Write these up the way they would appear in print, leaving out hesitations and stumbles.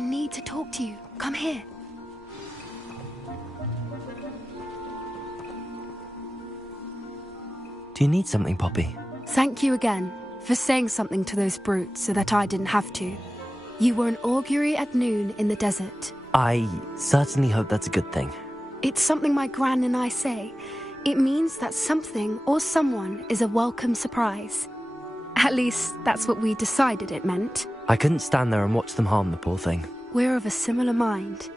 I need to talk to you. Come here. Do you need something, Poppy? Thank you again for saying something to those brutes so that I didn't have to. You were an augury at noon in the desert. I certainly hope that's a good thing. It's something my gran and I say. It means that something or someone is a welcome surprise. At least, that's what we decided it meant. I couldn't stand there and watch them harm the poor thing. We're of a similar mind.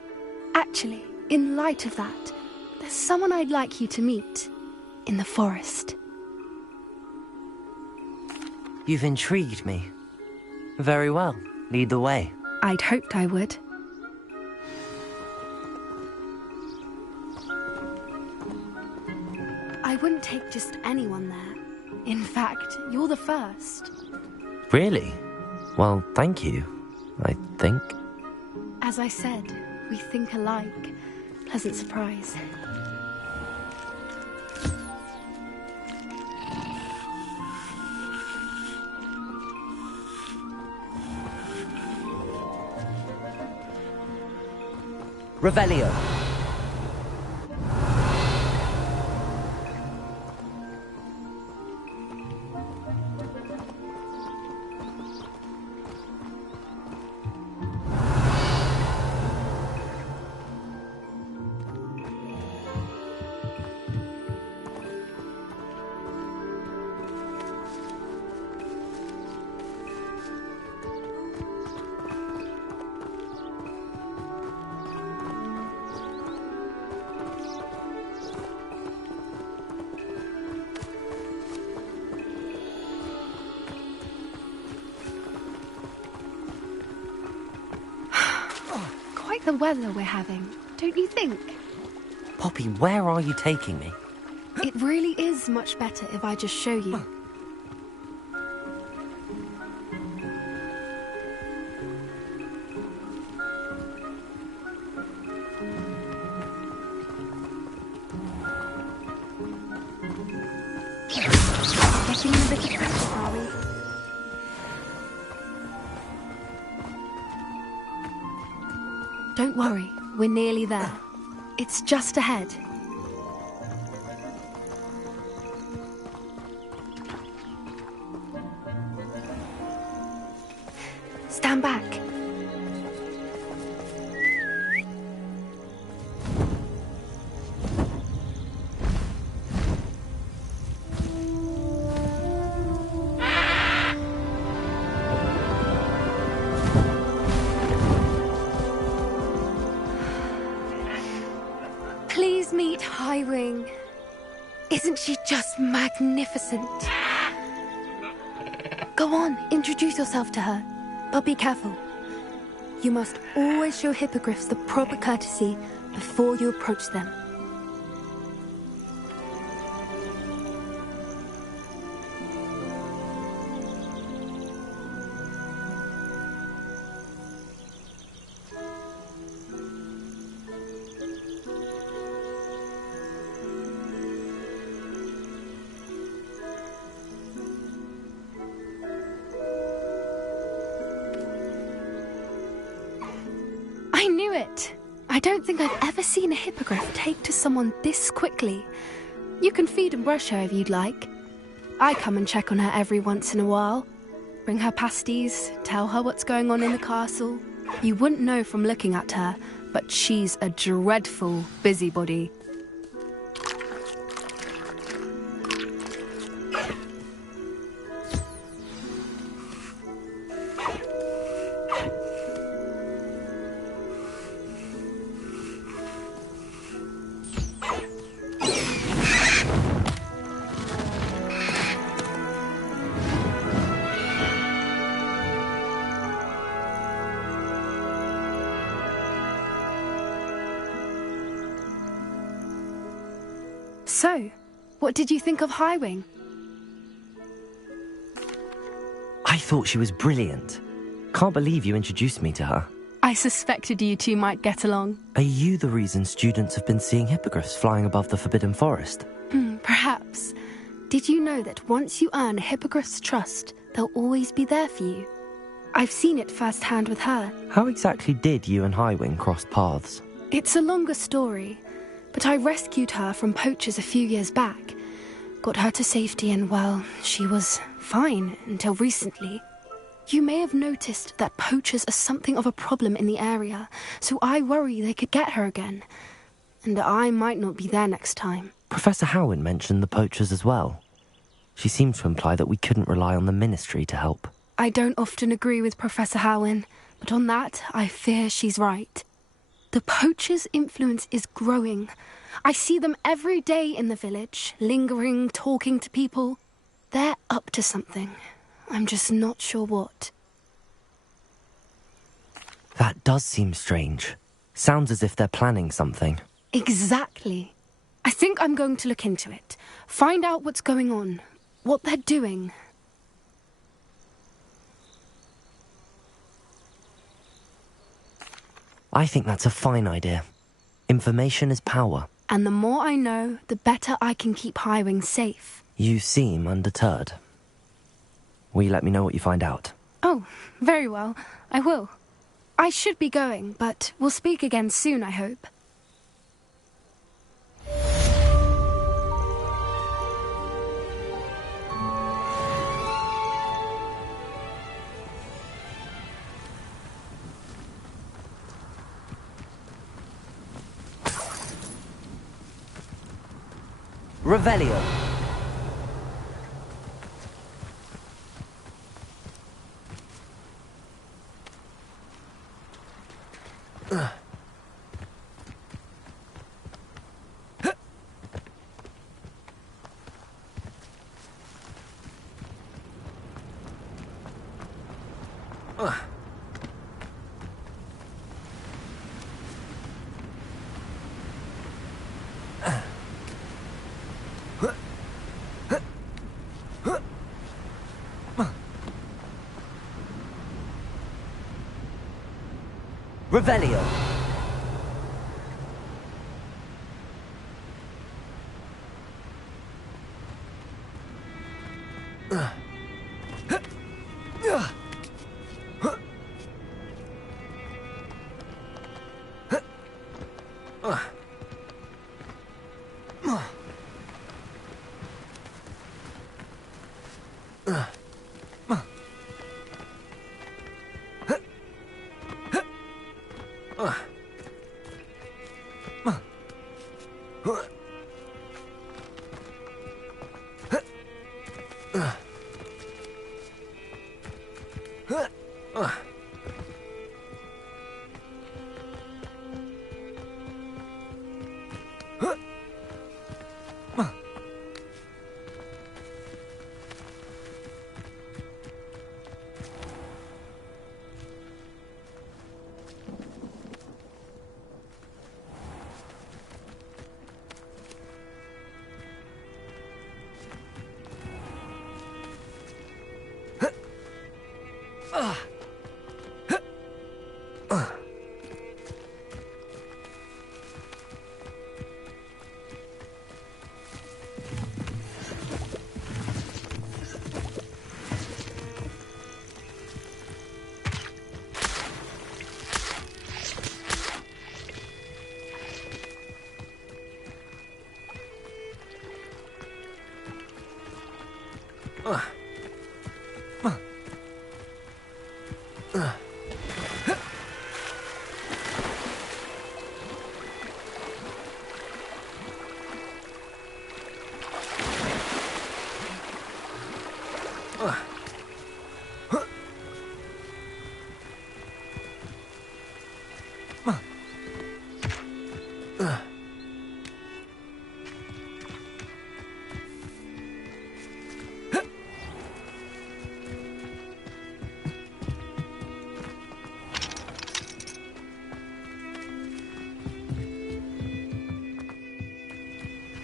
Actually, in light of that, there's someone I'd like you to meet. In the forest. You've intrigued me. Very well. Lead the way. I'd hoped I would. I wouldn't take just anyone there. In fact, you're the first. Really? Well, thank you, I think. As I said, we think alike. Pleasant surprise. Revelio. The weather we're having, don't you think? Poppy, where are you taking me? It really is much better if I just show you. Getting a bit of practice, are we? Don't worry, we're nearly there. It's just ahead. Stand back. Please meet Highwing. Isn't she just magnificent? Go on, introduce yourself to her. But be careful. You must always show hippogriffs the proper courtesy before you approach them. I knew it! I don't think I've ever seen a hippogriff take to someone this quickly. You can feed and brush her if you'd like. I come and check on her every once in a while. Bring her pasties, tell her what's going on in the castle. You wouldn't know from looking at her, but she's a dreadful busybody. So, what did you think of Highwing? I thought she was brilliant. Can't believe you introduced me to her. I suspected you two might get along. Are you the reason students have been seeing hippogriffs flying above the Forbidden Forest? Perhaps. Did you know that once you earn a hippogriff's trust, they'll always be there for you? I've seen it firsthand with her. How exactly did you and Highwing cross paths? It's a longer story, but I rescued her from poachers a few years back. Got her to safety and, well, she was fine until recently. You may have noticed that poachers are something of a problem in the area, so I worry they could get her again. And I might not be there next time. Professor Howin mentioned the poachers as well. She seemed to imply that we couldn't rely on the Ministry to help. I don't often agree with Professor Howin, but on that, I fear she's right. The poachers' influence is growing. I see them every day in the village, lingering, talking to people. They're up to something. I'm just not sure what. That does seem strange. Sounds as if they're planning something. Exactly. I think I'm going to look into it. Find out what's going on, what they're doing. I think that's a fine idea. Information is power. And the more I know, the better I can keep Highwing safe. You seem undeterred. Will you let me know what you find out? Oh, very well. I will. I should be going, but we'll speak again soon, I hope. Revelio. Revelio.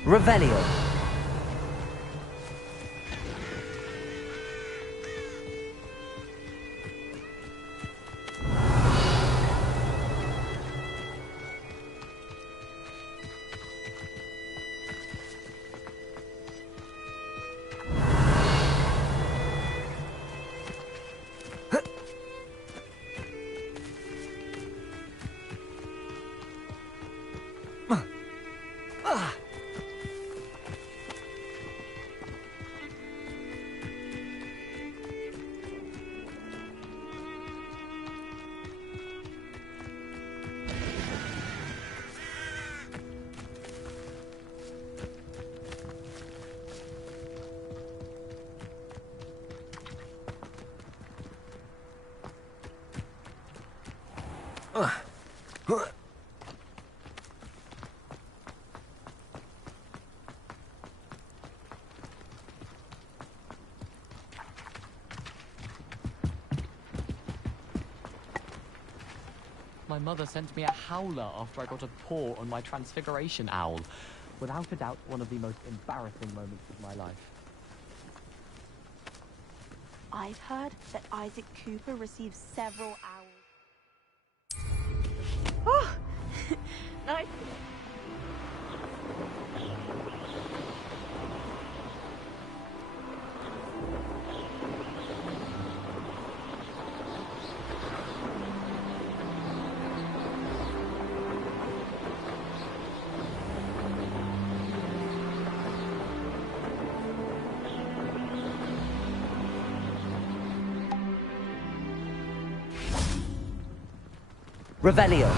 Revelio. My mother sent me a howler after I got a paw on my transfiguration owl. Without a doubt, one of the most embarrassing moments of my life. I've heard that Isaac Cooper received several owls. Oh! Nice. Revelio.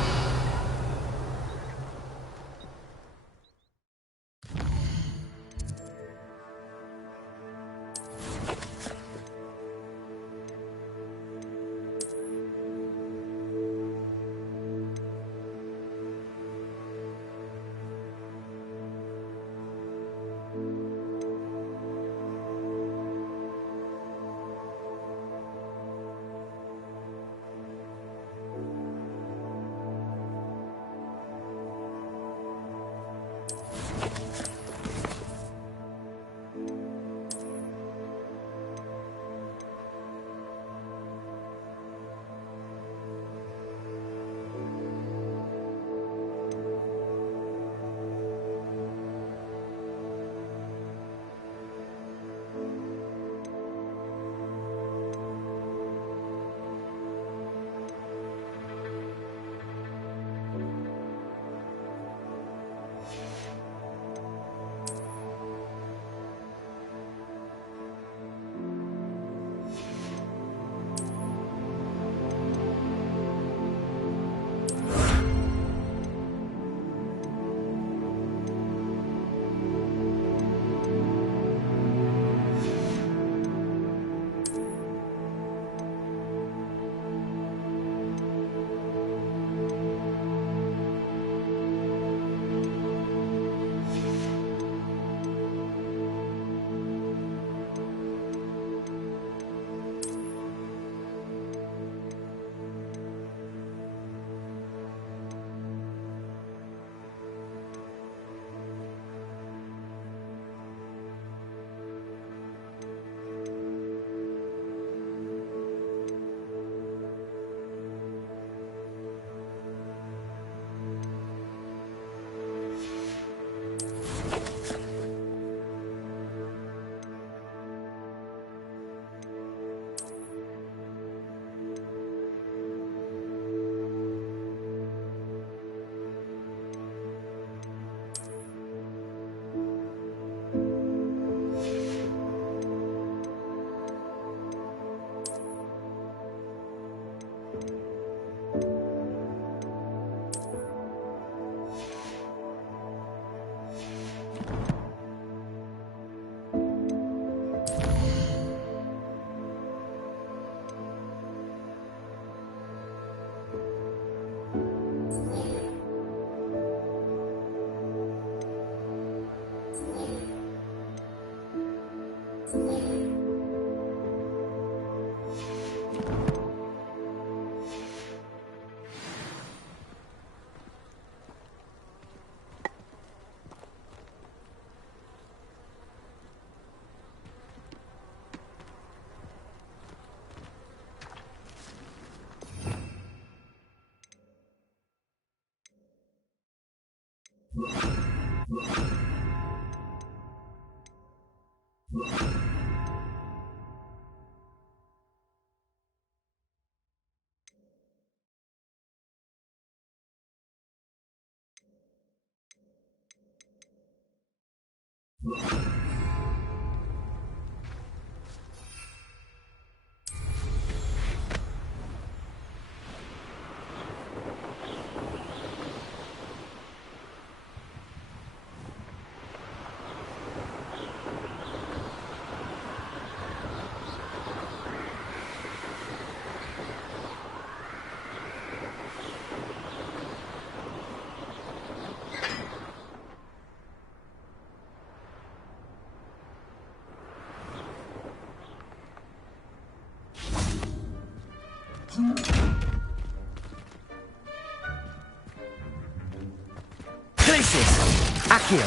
Accio!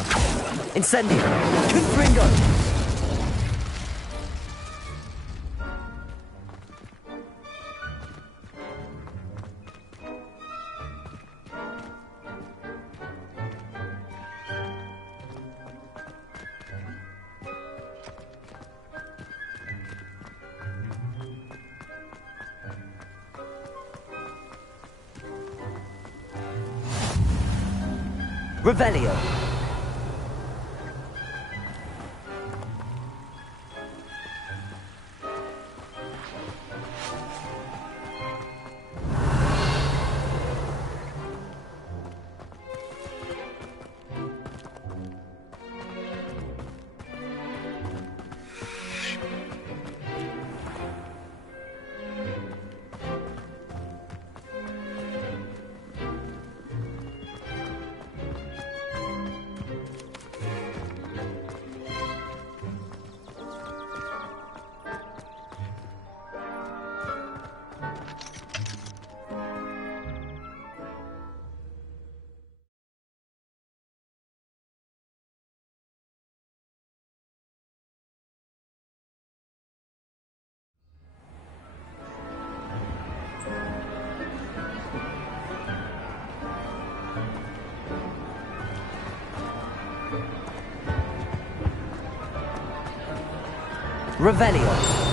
Incendio! Confringo! Revelio! Revelio!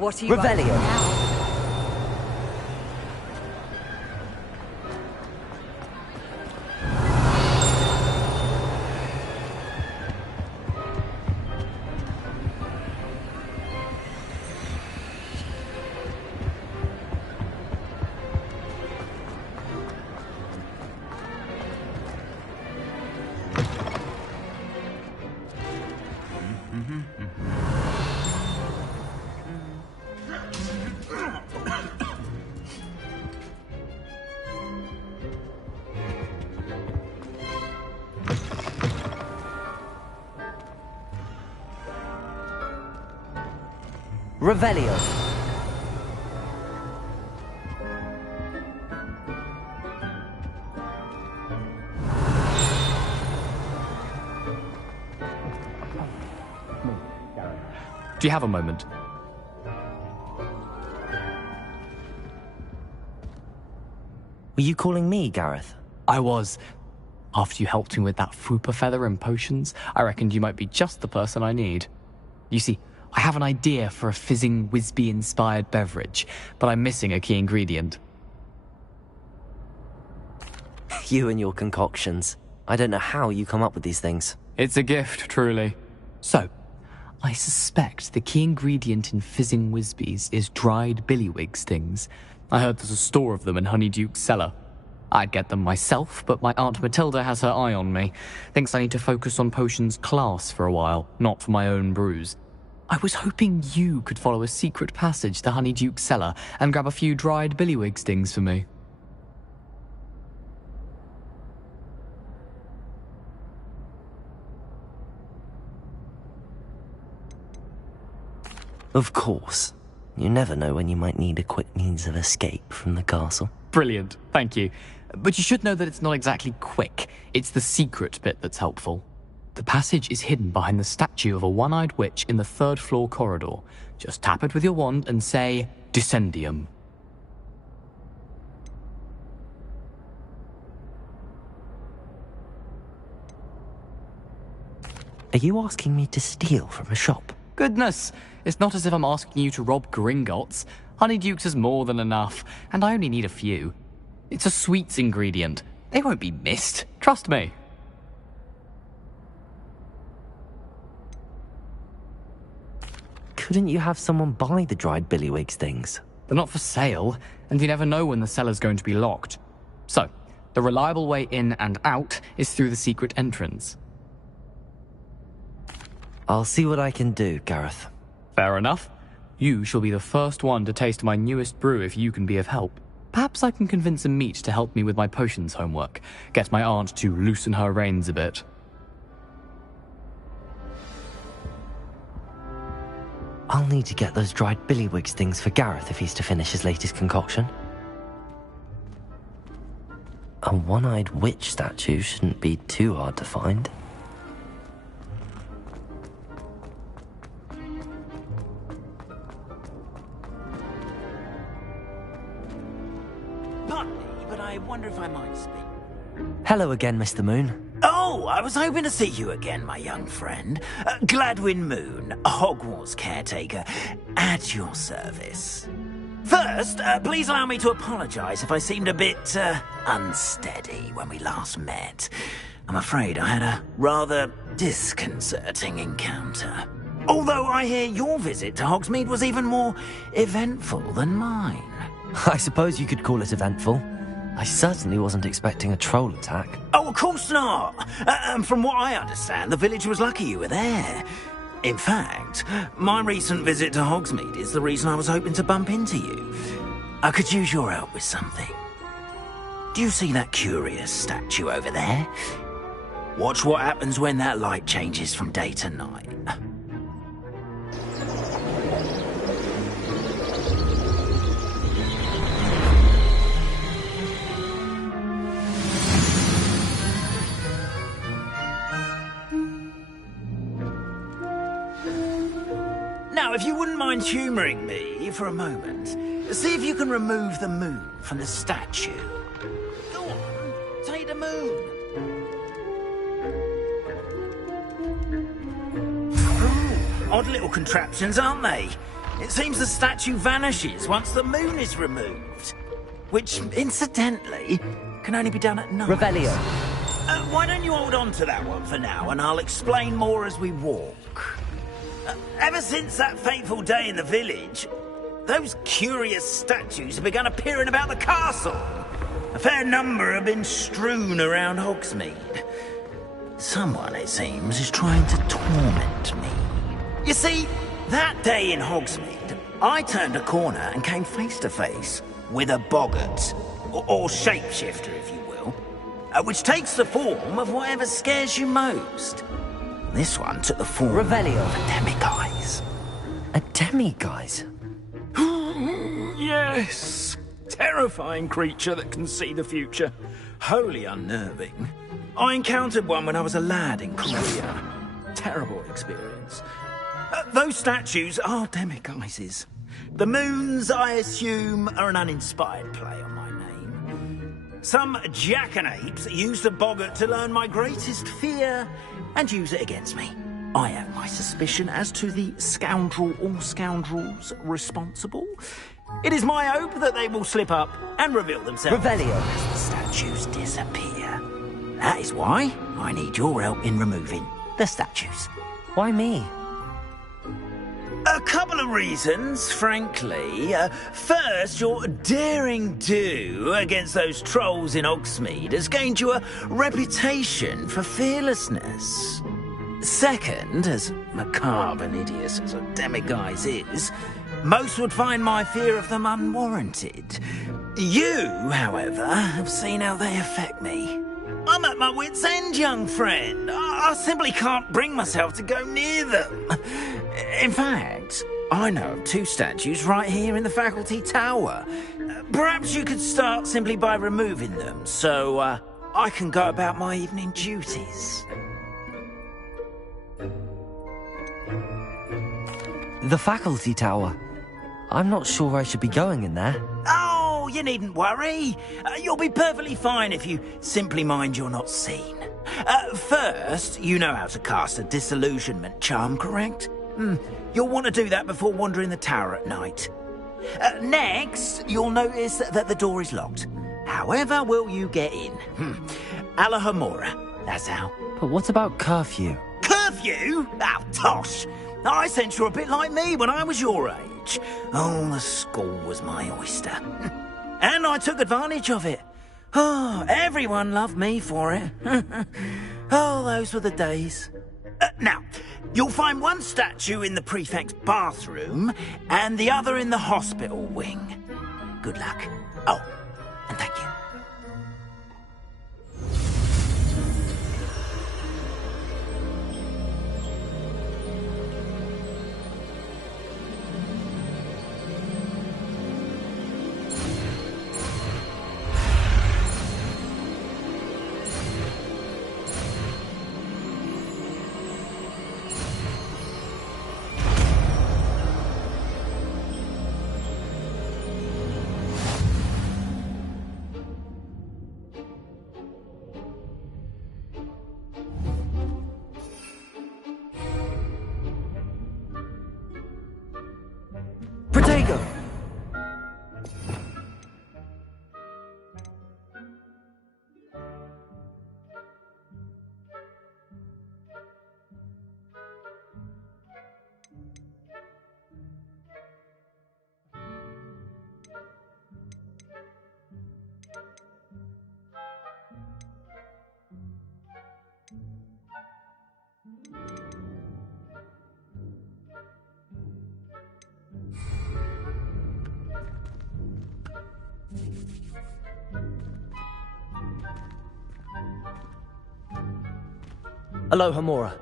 What are you Revelio. now? Revelio! Do you have a moment? Were you calling me, Gareth? I was. After you helped me with that Fupa feather and potions, I reckoned you might be just the person I need. You see, I have an idea for a fizzing Wisby-inspired beverage, but I'm missing a key ingredient. You and your concoctions. I don't know how you come up with these things. It's a gift, truly. So, I suspect the key ingredient in fizzing Wisbies is dried billywig stings. I heard there's a store of them in Honeyduke's cellar. I'd get them myself, but my Aunt Matilda has her eye on me. Thinks I need to focus on potions class for a while, not for my own brews. I was hoping you could follow a secret passage to Honeyduke's cellar and grab a few dried billywig stings for me. Of course. You never know when you might need a quick means of escape from the castle. Brilliant, thank you. But you should know that it's not exactly quick. It's the secret bit that's helpful. The passage is hidden behind the statue of a one-eyed witch in the third-floor corridor. Just tap it with your wand and say, Descendium. Are you asking me to steal from a shop? Goodness, it's not as if I'm asking you to rob Gringotts. Honeyduke's is more than enough, and I only need a few. It's a sweets ingredient. They won't be missed, trust me. Couldn't you have someone buy the dried billywig stings? They're not for sale, and you never know when the cellar's going to be locked. So, the reliable way in and out is through the secret entrance. I'll see what I can do, Gareth. Fair enough. You shall be the first one to taste my newest brew if you can be of help. Perhaps I can convince a meat to help me with my potions homework. Get my aunt to loosen her reins a bit. I'll need to get those dried billywig stings for Gareth if he's to finish his latest concoction. A one-eyed witch statue shouldn't be too hard to find. Pardon me, but I wonder if I might speak. Hello again, Mr. Moon. Oh, I was hoping to see you again, my young friend. Gladwin Moon, Hogwarts caretaker, at your service. First, please allow me to apologise if I seemed a bit, unsteady when we last met. I'm afraid I had a rather disconcerting encounter. Although I hear your visit to Hogsmeade was even more eventful than mine. I suppose you could call it eventful. I certainly wasn't expecting a troll attack. Oh, of course not. From what I understand, the village was lucky you were there. In fact, my recent visit to Hogsmeade is the reason I was hoping to bump into you. I could use your help with something. Do you see that curious statue over there? Watch what happens when that light changes from day to night. Now, if you wouldn't mind humouring me for a moment, see if you can remove the moon from the statue. Go on, take the moon. Ooh, odd little contraptions, aren't they? It seems the statue vanishes once the moon is removed. Which, incidentally, can only be done at night. Revelio. Why don't you hold on to that one for now, and I'll explain more as we walk. Ever since that fateful day in the village, those curious statues have begun appearing about the castle. A fair number have been strewn around Hogsmeade. Someone, it seems, is trying to torment me. You see, that day in Hogsmeade, I turned a corner and came face to face with a boggart, or shapeshifter, if you will, which takes the form of whatever scares you most. This one took the form Revelio. of a demiguise. A demiguise? Yes. Terrifying creature that can see the future. Wholly unnerving. I encountered one when I was a lad in Korea. Terrible experience. Those statues are demiguises. The moons, I assume, are an uninspired play on my name. Some jackanapes used a boggart to learn my greatest fear and use it against me. I have my suspicion as to the scoundrel or scoundrels responsible. It is my hope that they will slip up and reveal themselves Revelio. as the statues disappear. That is why I need your help in removing the statues. Why me? A couple of reasons, frankly. First, your daring do against those trolls in Hogsmeade has gained you a reputation for fearlessness. Second, as macabre and hideous as a demiguise is, most would find my fear of them unwarranted. You, however, have seen how they affect me. I'm at my wit's end, young friend. I simply can't bring myself to go near them. In fact, I know of two statues right here in the faculty tower. Perhaps you could start simply by removing them, so I can go about my evening duties. The faculty tower. I'm not sure I should be going in there. Oh, you needn't worry. You'll be perfectly fine if you simply mind you're not seen. First, you know how to cast a disillusionment charm, correct? You'll want to do that before wandering the tower at night. Next, you'll notice that the door is locked. However will you get in? Alahomora, that's how. But what about curfew? Curfew? Oh, tosh. I sense you're a bit like me when I was your age. Oh, the school was my oyster. And I took advantage of it. Oh, everyone loved me for it. Oh, those were the days. Now, you'll find one statue in the prefect's bathroom and the other in the hospital wing. Good luck. Oh, and thank you. Protego! Aloha, Mora.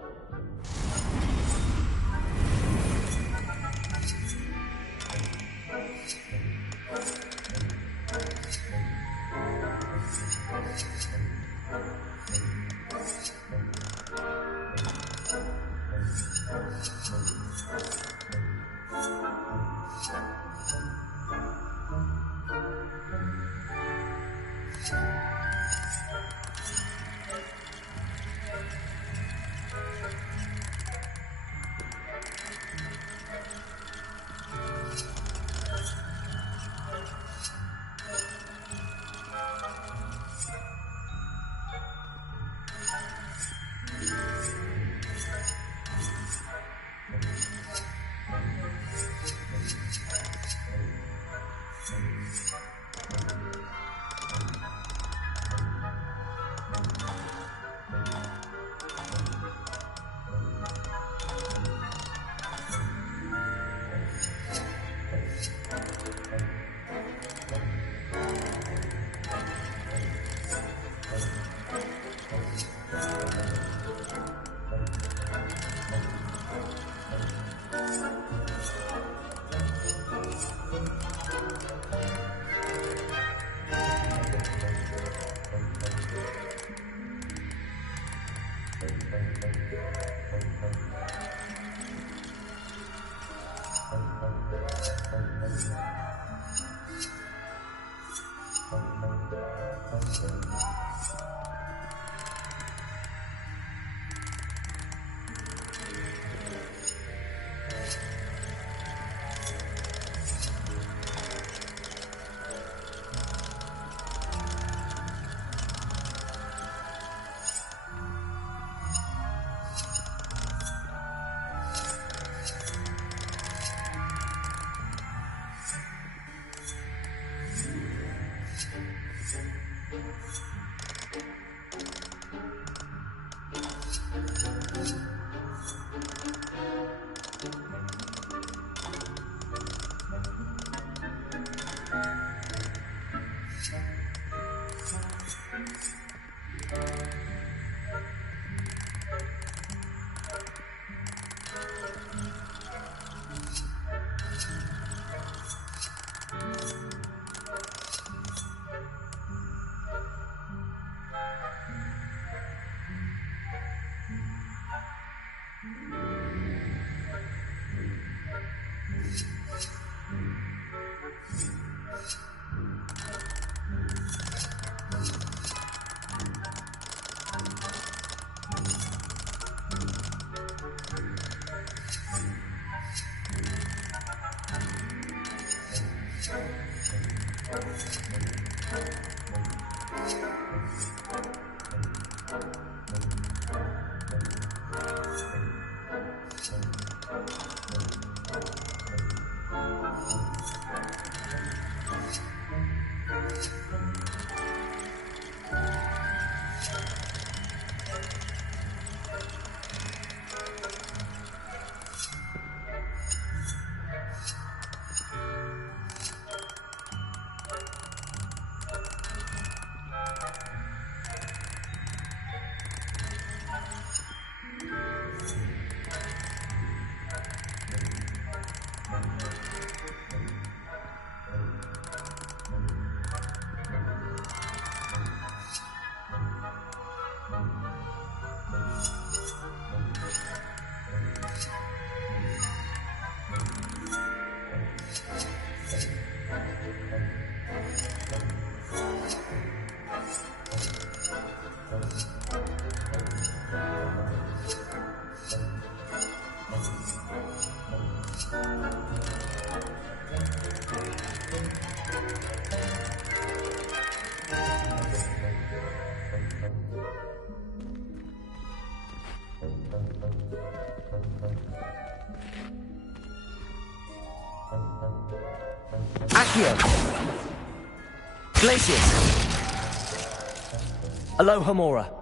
Accio! Glacius! Aloha Mora.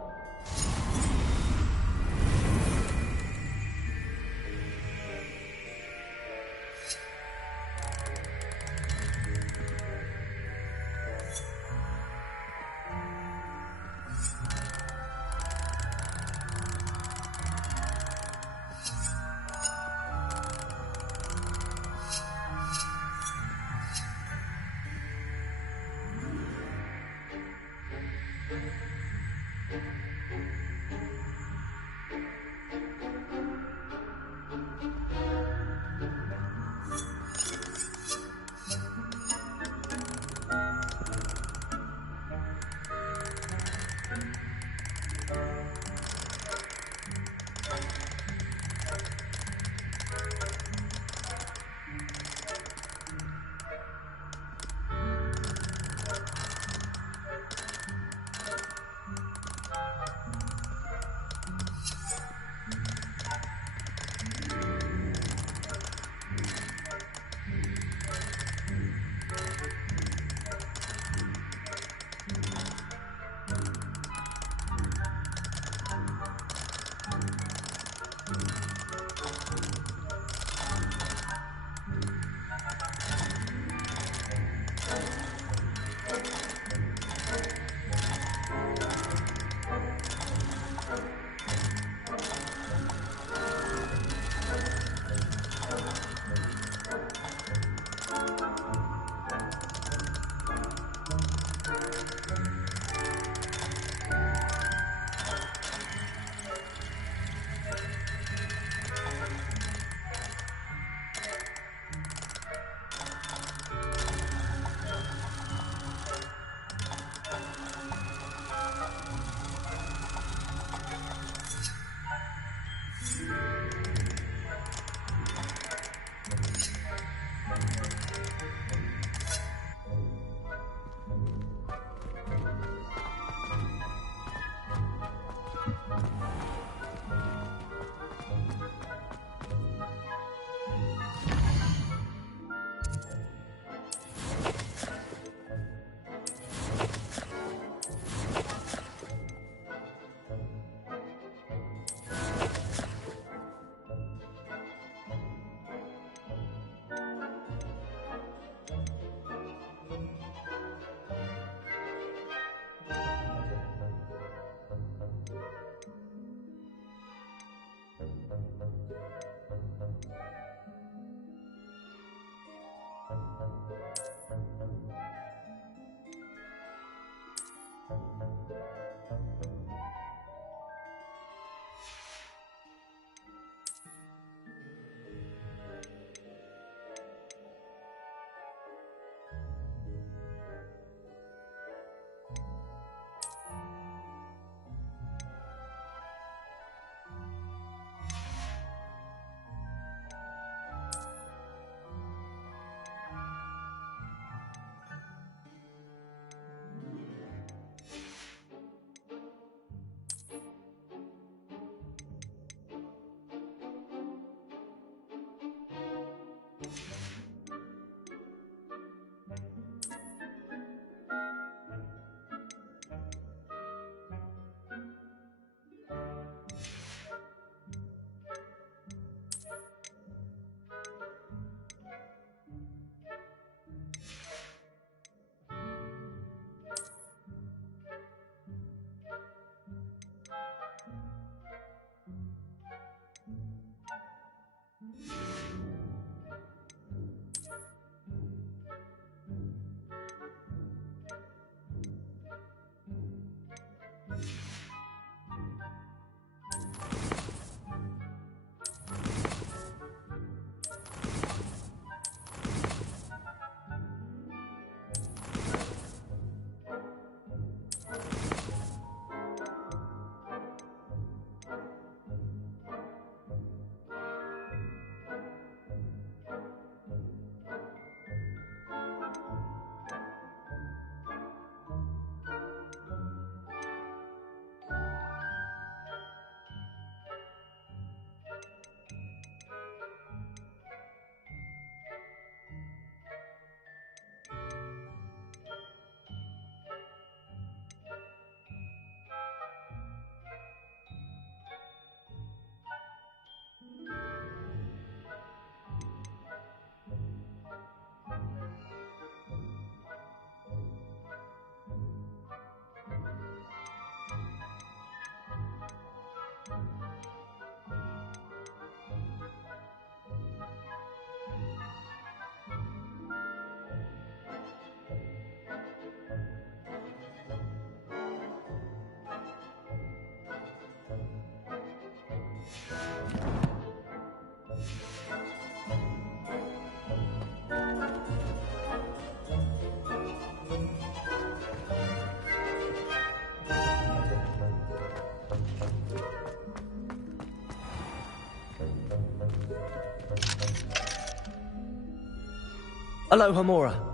Aloha Mora.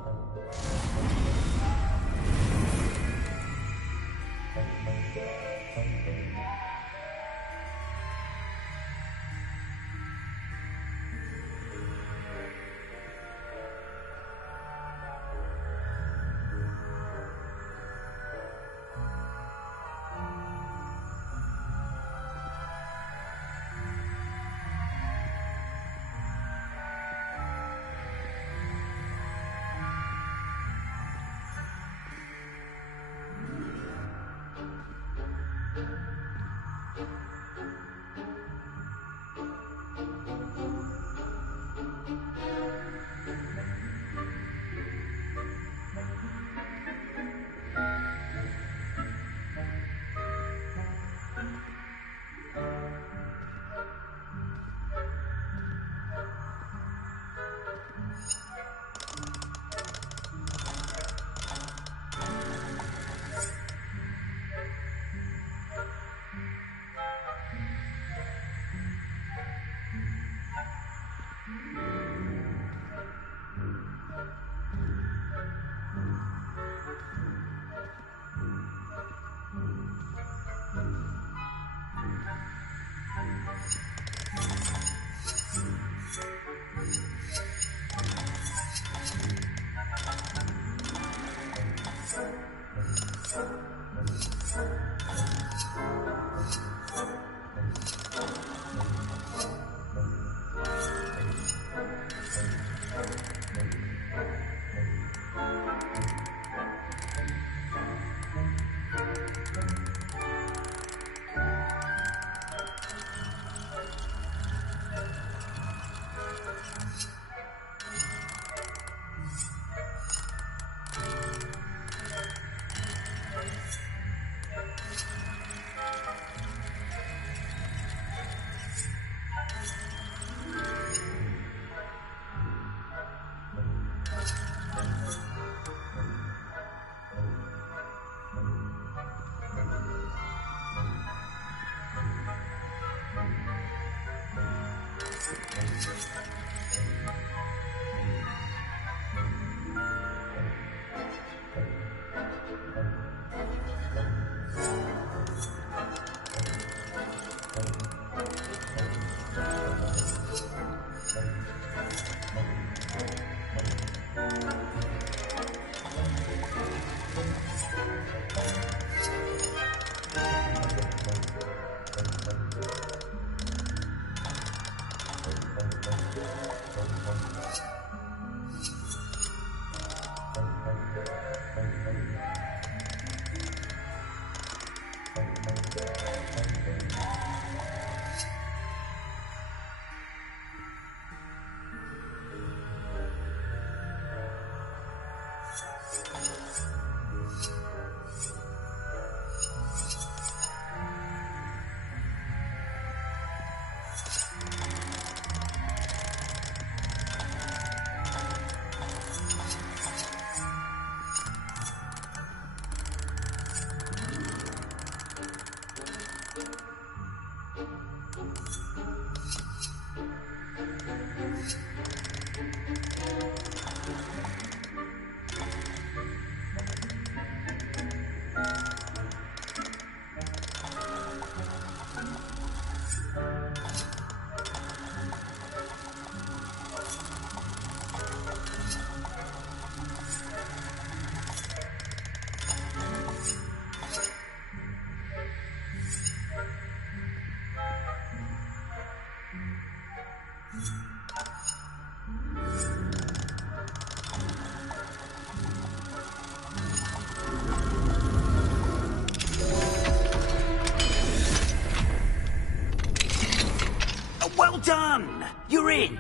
Well done! You're in.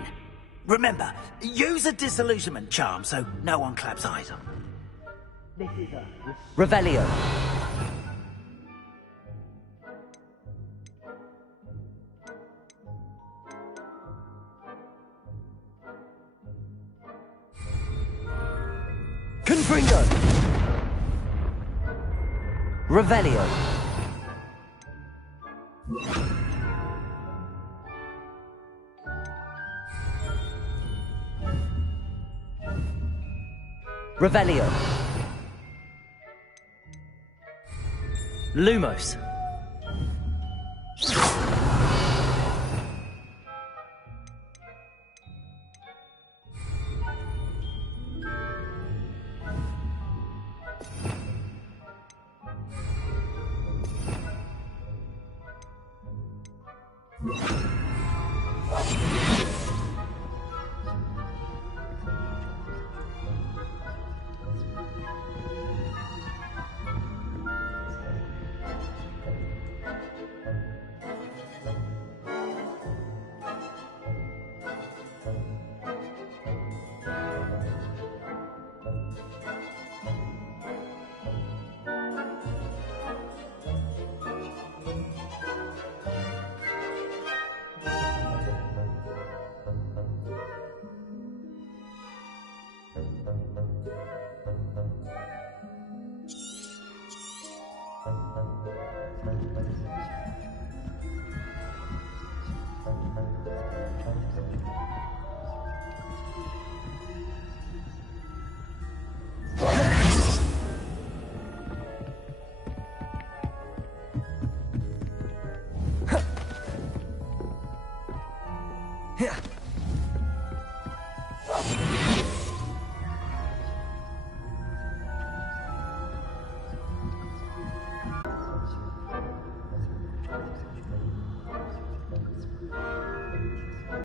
Remember, use a disillusionment charm so no one claps eyes on. This is a... Revelio. Confringo. Revelio. Revelio. Lumos. Yeah.